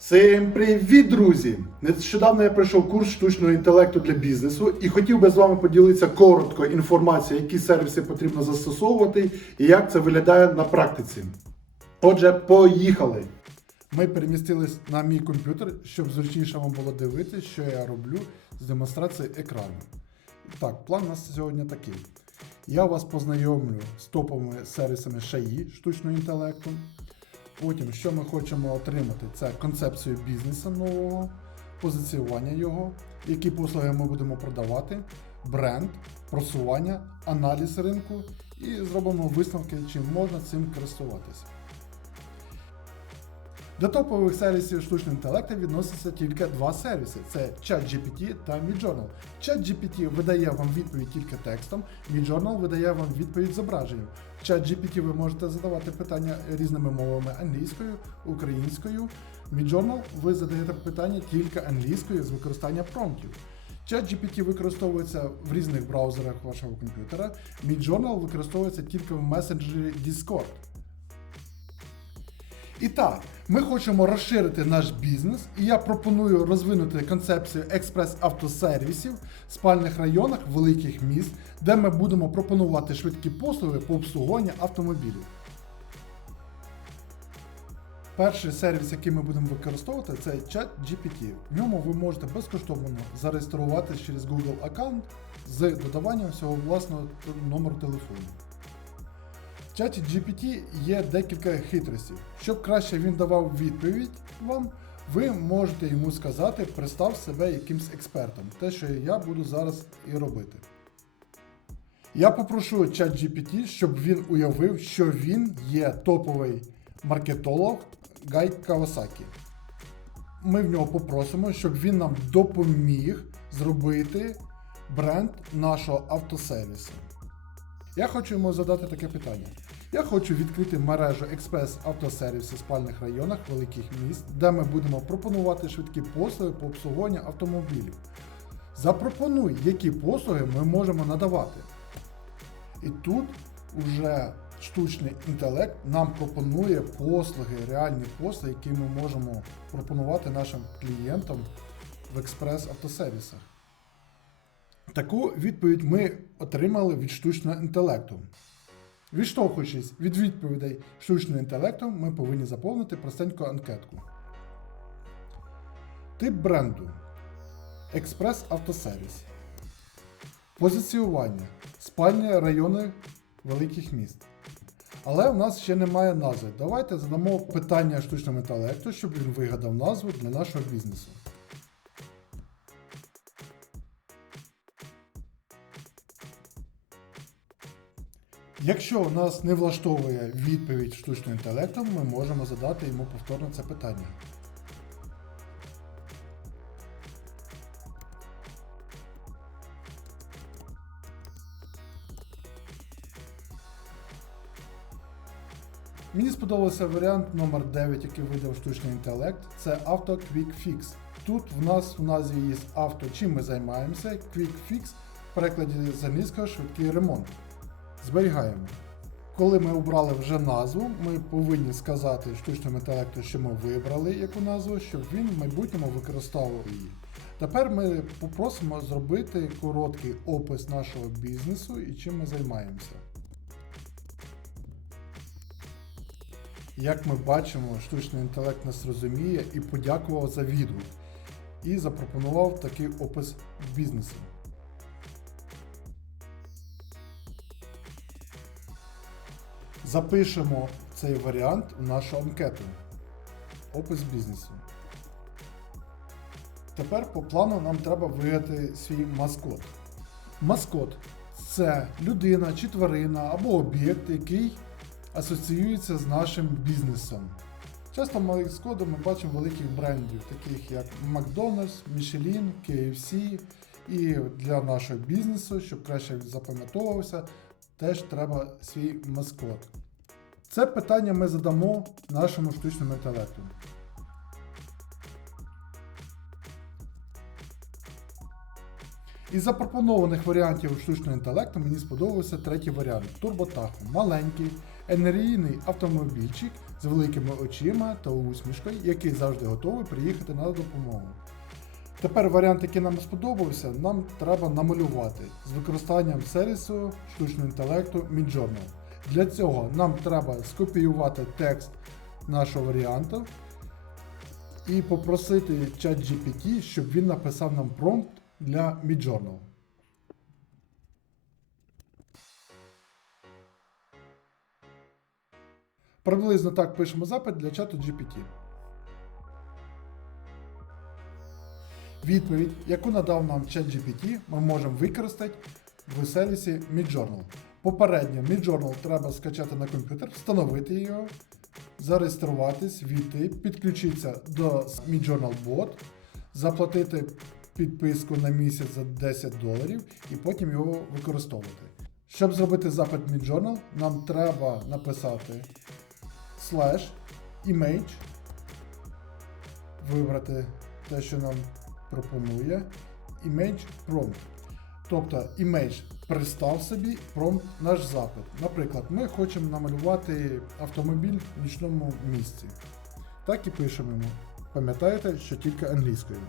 Всім привіт, друзі! Нещодавно я пройшов курс штучного інтелекту для бізнесу і хотів би з вами поділитися коротко інформацією, які сервіси потрібно застосовувати і як це виглядає на практиці. Отже, поїхали! Ми перемістились на мій комп'ютер, щоб зручніше вам було дивитися, що я роблю з демонстрацією екрану. Так, план у нас сьогодні такий. Я вас познайомлю з топовими сервісами ШАІ штучного інтелекту. Потім, що ми хочемо отримати, це концепцію бізнесу нового, позиціювання його, які послуги ми будемо продавати, бренд, просування, аналіз ринку і зробимо висновки, чи можна цим користуватися. До топових сервісів штучного інтелекту відносяться тільки два сервіси: це ChatGPT та Midjournal. ChatGPT видає вам відповідь тільки текстом, Midjournal видає вам відповідь зображенням. В ChatGPT ви можете задавати питання різними мовами англійською, українською. Midjournal ви задаєте питання тільки англійською з використання промптів. ChatGPT використовується в різних браузерах вашого комп'ютера. Midjournal використовується тільки в месенджері Discord. І так, ми хочемо розширити наш бізнес, і я пропоную розвинути концепцію експрес-автосервісів в спальних районах великих міст, де ми будемо пропонувати швидкі послуги по обслуговуванню автомобілів. Перший сервіс, який ми будемо використовувати, це ChatGPT. В ньому ви можете безкоштовно зареєструватися через Google аккаунт з додаванням всього власного номеру телефону. В чаті GPT є декілька хитростей. Щоб краще він давав відповідь вам, ви можете йому сказати, представ себе якимсь експертом. Те, що я буду зараз і робити. Я попрошу чат GPT, щоб він уявив, що він є топовий маркетолог Гай Кавасакі. Ми в нього попросимо, щоб він нам допоміг зробити бренд нашого автосервісу. Я хочу йому задати таке питання. Я хочу відкрити мережу експрес-автосервісів в спальних районах великих міст, де ми будемо пропонувати швидкі послуги по обслуговуванню автомобілів. Запропонуй, які послуги ми можемо надавати. І тут уже штучний інтелект нам пропонує послуги, реальні послуги, які ми можемо пропонувати нашим клієнтам в експрес-автосервісах. Таку відповідь ми отримали від штучного інтелекту. Відштовхуючись від відповідей штучного інтелекту, ми повинні заповнити простеньку анкетку. Тип бренду. Експрес автосервіс. Позиціювання. Спальні райони великих міст. Але в нас ще немає назви. Давайте задамо питання штучному інтелекту, щоб він вигадав назву для нашого бізнесу. Якщо нас не влаштовує відповідь штучного інтелекту, ми можемо задати йому повторно це питання. Мені сподобався варіант номер 9, який видав штучний інтелект. Це Auto Quick Fix. Тут в нас в назві є авто, чим ми займаємося. Quick Fix в перекладі з англійського швидкий ремонт. Зберігаємо. Коли ми обрали вже назву, ми повинні сказати штучному інтелекту, що ми вибрали яку назву, щоб він в майбутньому використовував її. Тепер ми попросимо зробити короткий опис нашого бізнесу і чим ми займаємося. Як ми бачимо, штучний інтелект нас розуміє і подякував за відгук. І запропонував такий опис бізнесу. Запишемо цей варіант у нашу анкету. Опис бізнесу. Тепер по плану нам треба вигадати свій маскот. Маскот це людина чи тварина або об'єкт, який асоціюється з нашим бізнесом. Часто маскотом ми бачимо великих брендів, таких як McDonald's, Michelin, KFC. І для нашого бізнесу, щоб краще запам'ятовувався, теж треба свій маскот. Це питання ми задамо нашому штучному інтелекту. Із запропонованих варіантів штучного інтелекту мені сподобався третій варіант TurboTacho. Маленький, енергійний автомобільчик з великими очима та усмішкою, який завжди готовий приїхати на допомогу. Тепер варіант, який нам сподобався, нам треба намалювати з використанням сервісу штучного інтелекту Midjourney. Для цього нам треба скопіювати текст нашого варіанту і попросити ChatGPT, щоб він написав нам промпт для Midjourney. Приблизно так пишемо запит для чату GPT. Відповідь, яку надав нам ChatGPT, ми можемо використати в сервісі Midjourney. Попередньо Midjourney треба скачати на комп'ютер, встановити його, зареєструватись, війти, підключитися до Midjourney Bot, заплатити підписку на місяць за 10 доларів і потім його використовувати. Щоб зробити запит Midjourney, нам треба написати slash image, вибрати те, що нам пропонує, image prompt. Тобто image пристав собі prompt наш запит. Наприклад, ми хочемо намалювати автомобіль в нічному місці. Так і пишемо йому. Пам'ятаєте, що тільки англійською.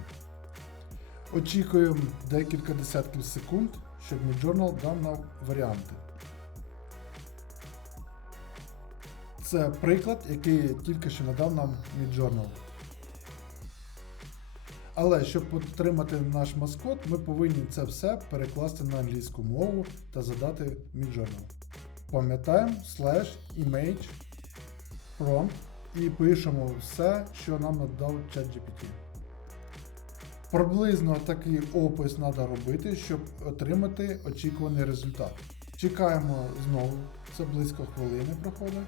Очікуємо декілька десятків секунд, щоб Midjourney дав нам варіанти. Це приклад, який тільки що надав нам Midjourney. Але щоб отримати наш маскот, ми повинні це все перекласти на англійську мову та задати Midjourney. Пам'ятаємо slash image prompt і пишемо все, що нам надав ChatGPT. Приблизно такий опис треба робити, щоб отримати очікуваний результат. Чекаємо знову, це близько хвилини проходить.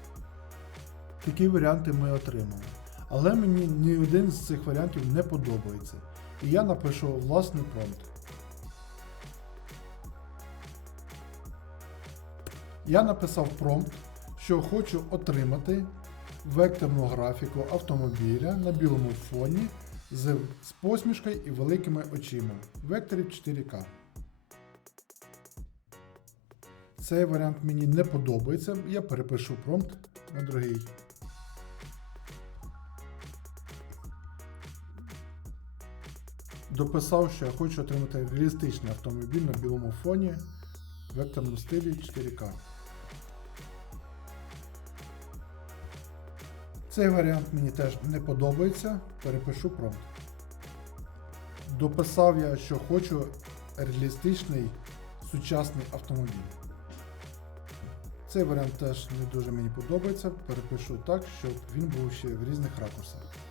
Такі варіанти ми отримали. Але мені ні один з цих варіантів не подобається. І я напишу власний промпт. Я написав промпт, що хочу отримати векторну графіку автомобіля на білому фоні з, з посмішкою і великими очима. Векторів 4К. Цей варіант мені не подобається. Я перепишу промпт на другий. Дописав, що я хочу отримати реалістичний автомобіль на білому фоні в векторному стилі 4К. Цей варіант мені теж не подобається. Перепишу промпт. Дописав я, що хочу реалістичний сучасний автомобіль. Цей варіант теж не дуже мені подобається. Перепишу так, щоб він був ще в різних ракурсах.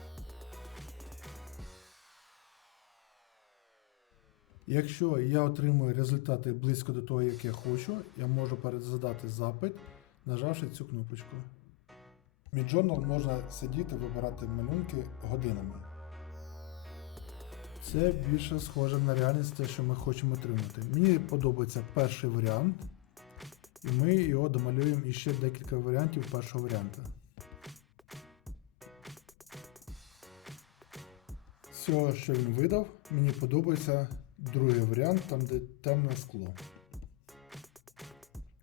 Якщо я отримую результати близько до того, як я хочу, я можу перезадати запит, нажавши цю кнопочку. Midjourney можна сидіти вибирати малюнки годинами. Це більше схоже на реальність те, що ми хочемо отримати. Мені подобається перший варіант, і ми його домалюємо іще декілька варіантів першого варіанта. З що він видав, мені подобається другий варіант, там де темне скло.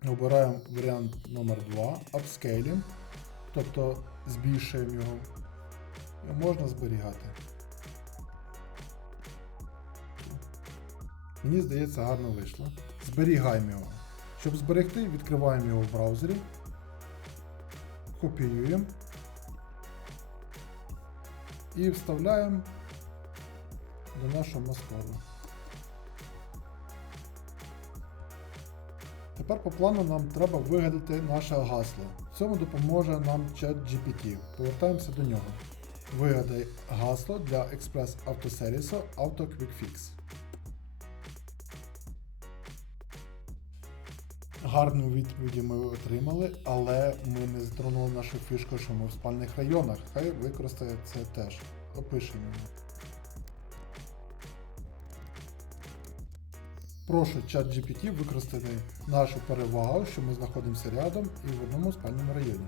Обираємо варіант номер 2 Upscaling, тобто збільшуємо його і можна зберігати. Мені здається, гарно вийшло. Зберігаємо його. Щоб зберегти, відкриваємо його в браузері, копіюємо і вставляємо до нашого маскоду. Тепер по плану нам треба вигадати наше гасло. В цьому допоможе нам чат GPT. Повертаємося до нього. Вигадай гасло для експрес автосервісу Auto Quick Fix. Гарну відповіді ми отримали, але ми не затронули нашу фішку, що ми в спальних районах. Хай використає це теж. Опишемо. Прошу чат GPT використати нашу перевагу, що ми знаходимося рядом і в одному спальному районі.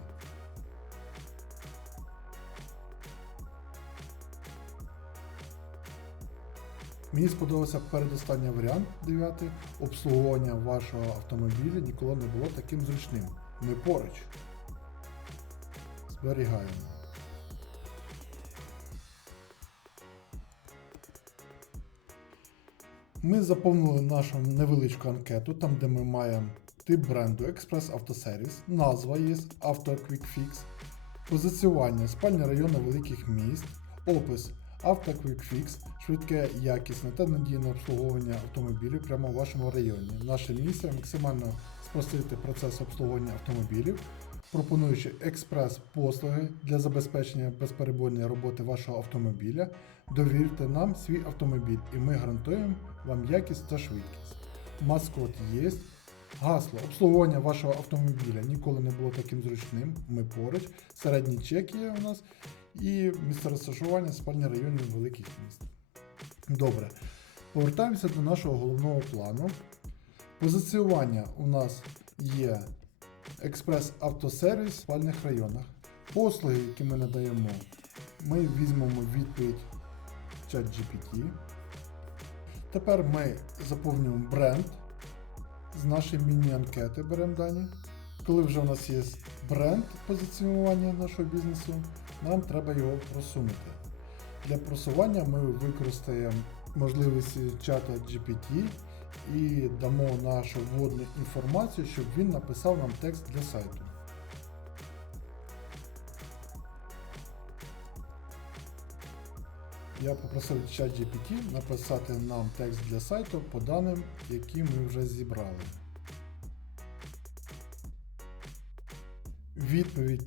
Мені сподобався передостанній варіант 9. Обслуговування вашого автомобіля ніколи не було таким зручним. Ми поруч. Зберігаємо. Ми заповнили нашу невеличку анкету, там де ми маємо тип бренду Express Автосервіс, назва є Auto Quick Fix, позиціювання спальні райони великих міст, опис Auto Quick Fix, швидке, якісне та надійне обслуговування автомобілів прямо в вашому районі. Наша місія максимально спростити процес обслуговування автомобілів, пропонуючи експрес-послуги для забезпечення безперебойної роботи вашого автомобіля. Довірте нам свій автомобіль, і ми гарантуємо вам якість та швидкість. Маскот є. Гасло обслуговування вашого автомобіля ніколи не було таким зручним. Ми поруч. Середній чек є у нас і місце розташування спальні районів великих міст. Добре. Повертаємося до нашого головного плану. Позиціювання у нас є експрес-автосервіс в спальних районах. Послуги, які ми надаємо, ми візьмемо відповідь чат GPT. Тепер ми заповнюємо бренд з нашої міні-анкети беремо дані. Коли вже у нас є бренд позиціонування нашого бізнесу, нам треба його просунути. Для просування ми використаємо можливості чата GPT і дамо нашу вводну інформацію, щоб він написав нам текст для сайту. Я попросив чат GPT написати нам текст для сайту по даним, які ми вже зібрали. Відповідь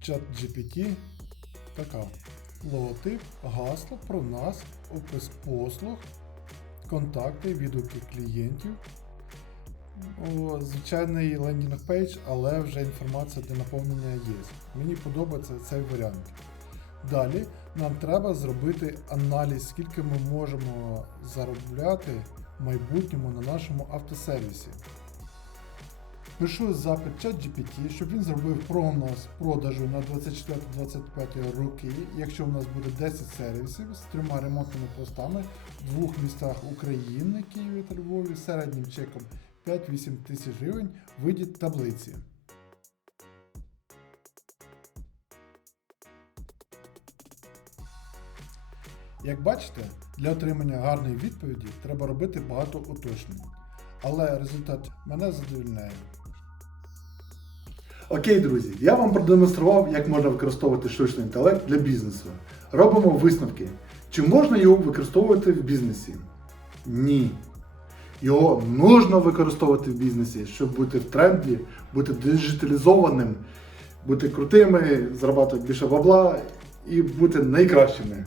чат GPT така. Логотип, гасло про нас, опис послуг, контакти, відгуки клієнтів. О, звичайний лендінг пейдж, але вже інформація для наповнення є. Мені подобається цей варіант. Далі нам треба зробити аналіз, скільки ми можемо заробляти в майбутньому на нашому автосервісі. Пишу запит чат GPT, щоб він зробив прогноз продажу на 24-25 роки, якщо у нас буде 10 сервісів з трьома ремонтними постами в двох містах України, Києві та Львові, середнім чеком 5-8 тисяч гривень, вийдіть таблиці. Як бачите, для отримання гарної відповіді треба робити багато уточнень. Але результат мене задовільняє. Окей, друзі, я вам продемонстрував, як можна використовувати штучний інтелект для бізнесу. Робимо висновки. Чи можна його використовувати в бізнесі? Ні. Його нужно використовувати в бізнесі, щоб бути в тренді, бути диджиталізованим, бути крутими, заробляти більше бабла і бути найкращими.